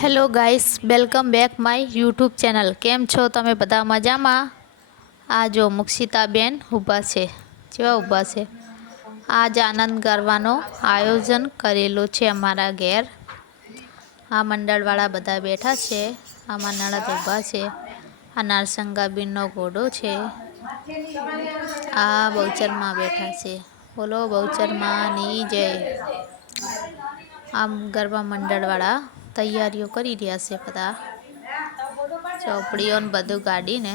Hello guys, welcome back my YouTube channel. કેમ છો તમે બધા મજામાં? આ જો મુક્ષિતાબેન ઊભા છે, જેવા ઊભા છે। આજ આનંદ કરવાનો આયોજન કરેલું છે અમારા ઘેર। આ મંડળવાળા બધા બેઠા છે, આમાં નણદ ઊભા છે। આ નારસંગાબીનનો ઘોડો છે। આ બહુચરમાં બેઠા છે। બોલો બહુચરમાની જય। આમ ગરબા મંડળવાળા તૈયારીઓ કરી રહ્યા છે બધા, ચોપડીઓ ને બધું કાઢીને।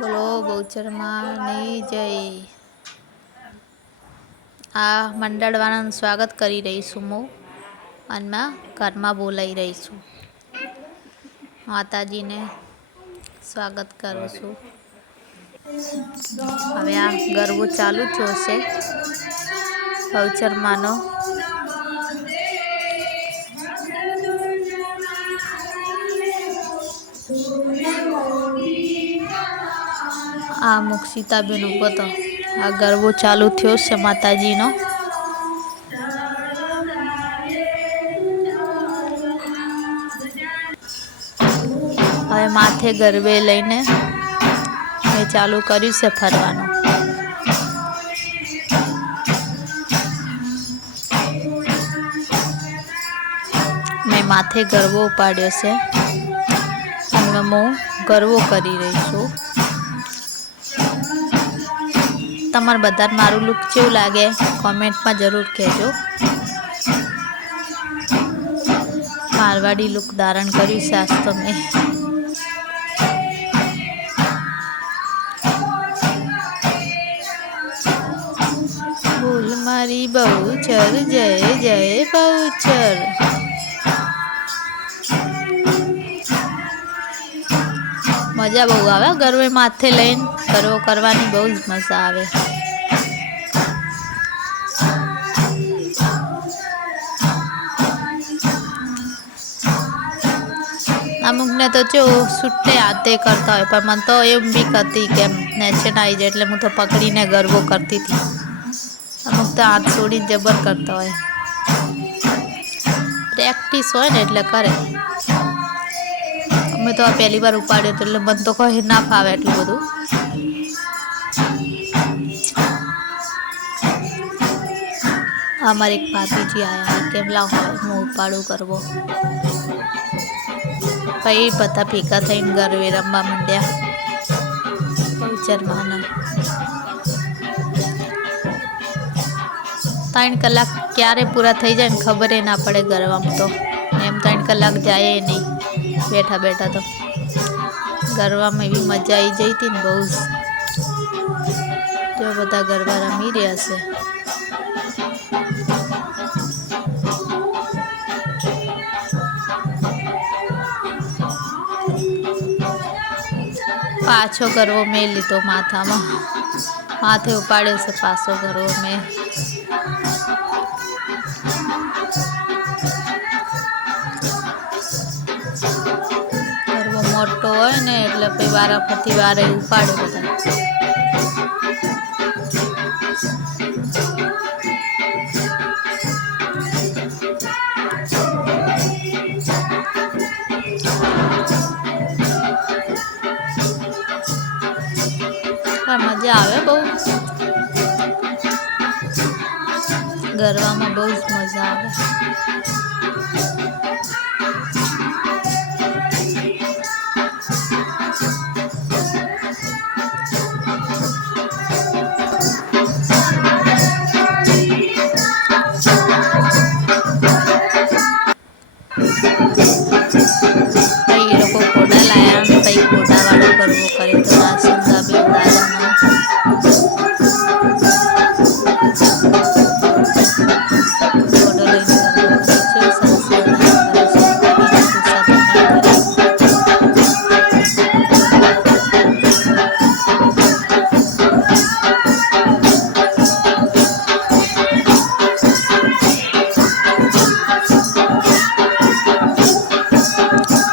બોલો બહુચરમાની જય। આ મંડળવાળાનું સ્વાગત કરી રહી છું હું, અને ઘરમાં બોલાવી રહી છું। માતાજીને સ્વાગત કરું છું। હવે આ ગરબો ચાલુ થયો છે બહુચરમાનો। આ મુક્ષિતાબેન ઊભો તો, આ ગરબો ચાલુ થયો છે માતાજીનો। હવે માથે ગરબે લઈને મેં ચાલુ કર્યું છે ફરવાનું। મેં માથે ગરબો ઉપાડ્યો છે અને હું ગરબો કરી રહી છું। તમારે બધાને મારું લુક કેવું લાગે કોમેન્ટમાં જરૂર કહેજો। મારવાડી લુક ધારણ કર્યું છે આજ તો મેં। બોલ મારી બહુચર જય જય બહુચર। મજા બહુ આવે ગરબે માથે લઈને ગરબો કરવાની, બહુ જ મજા આવે। અમુકને તો જો છૂટે હાથે કરતા હોય, પણ મને તો એમ બીક હતી કે નેચન આવી જાય, એટલે હું તો પકડીને ગરબો કરતી હતી। અમુક તો હાથ છોડીને જબર કરતા હોય, પ્રેક્ટિસ હોય ને એટલે કરે। અમે તો આ પહેલી વાર ઉપાડ્યો હતો, એટલે મને તો કોઈ ના ફાવે એટલું બધું। અમારે એક ભાભીજી આવ્યા, કેમ લાવ હું ઉપાડું ગરબો। પછી બધા ભેગા થઈને ગરબે રમવા માંડ્યા બહુચરમાના। 3 કલાક ક્યારે પૂરા થઈ જાય ને ખબર ના પડે ગરબામાં તો, એમ 3 કલાક જાય નહીં બેઠા બેઠા તો। ગરબામાં એવી મજા આવી જઈ હતી ને બહુ જ। જો બધા ગરબા રમી રહ્યા છે। પાછો ગરબો મેં લીધો માથામાં, માથે ઉપાડ્યો છે પાછો ગરબો મેં। ગરબો મોટો હોય ને એટલે પછી વારાફરતી વારે ઉપાડે બધા। મજા આવે બહુ, ગરબામાં બહુ જ મજા આવે। પછી એ લોકો ઘોડા લાયા, પછી ઘોડાવાળો ગરબો કર્યો તો નારસંગાબેન દાદાનો। ઘોડો લઈને ગરબો કરે છે, સરસ મજાનો કરે છે, દાદીને ખુશાદીમાં કરે।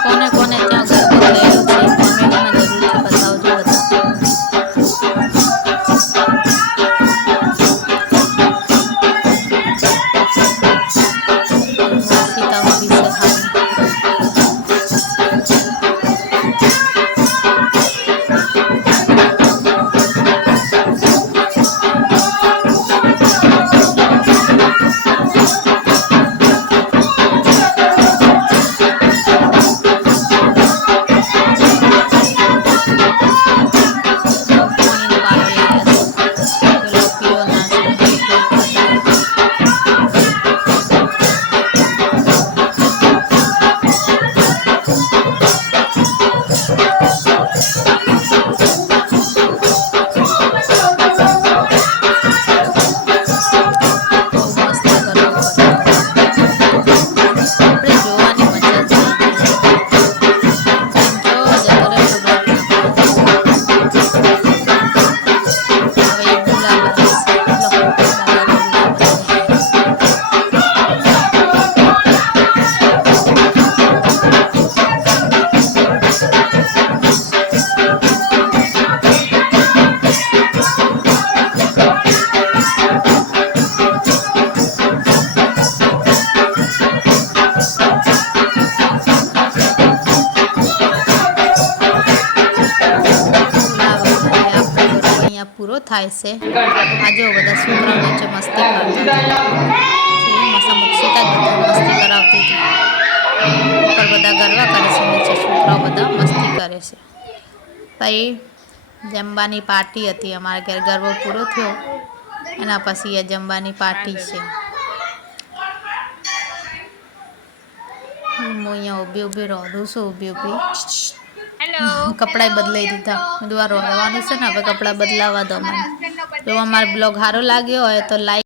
કોને કોને ત્યાં ગરબો થયેલો છે કોમેન્ટમાં જરૂરથી બતાવજો। છે. આ જો બધા છોકરાઓ નીચે મસ્તી કરતા હતા. મુક્ષિતા જ બધા મસ્તી કરાવતી હતી. ઉપર બધા ગરબા કરે છે, નીચે છોકરાઓ બધા મસ્તી કરે છે. પછી જમવાની પાર્ટી હતી. અમારા ઘરે ગરબો પૂરો થયો એના પછી આ જમવાની પાર્ટી છે. હું અહીંયા ઊભી રોધું છું. ઊભી કપડાં બદલાઈ દીધા. બધું આ રોડવાનું છે ને, હવે કપડાં બદલાવા દો મને. જો અમારો બ્લોગ સારો લાગ્યો હોય તો લાઈક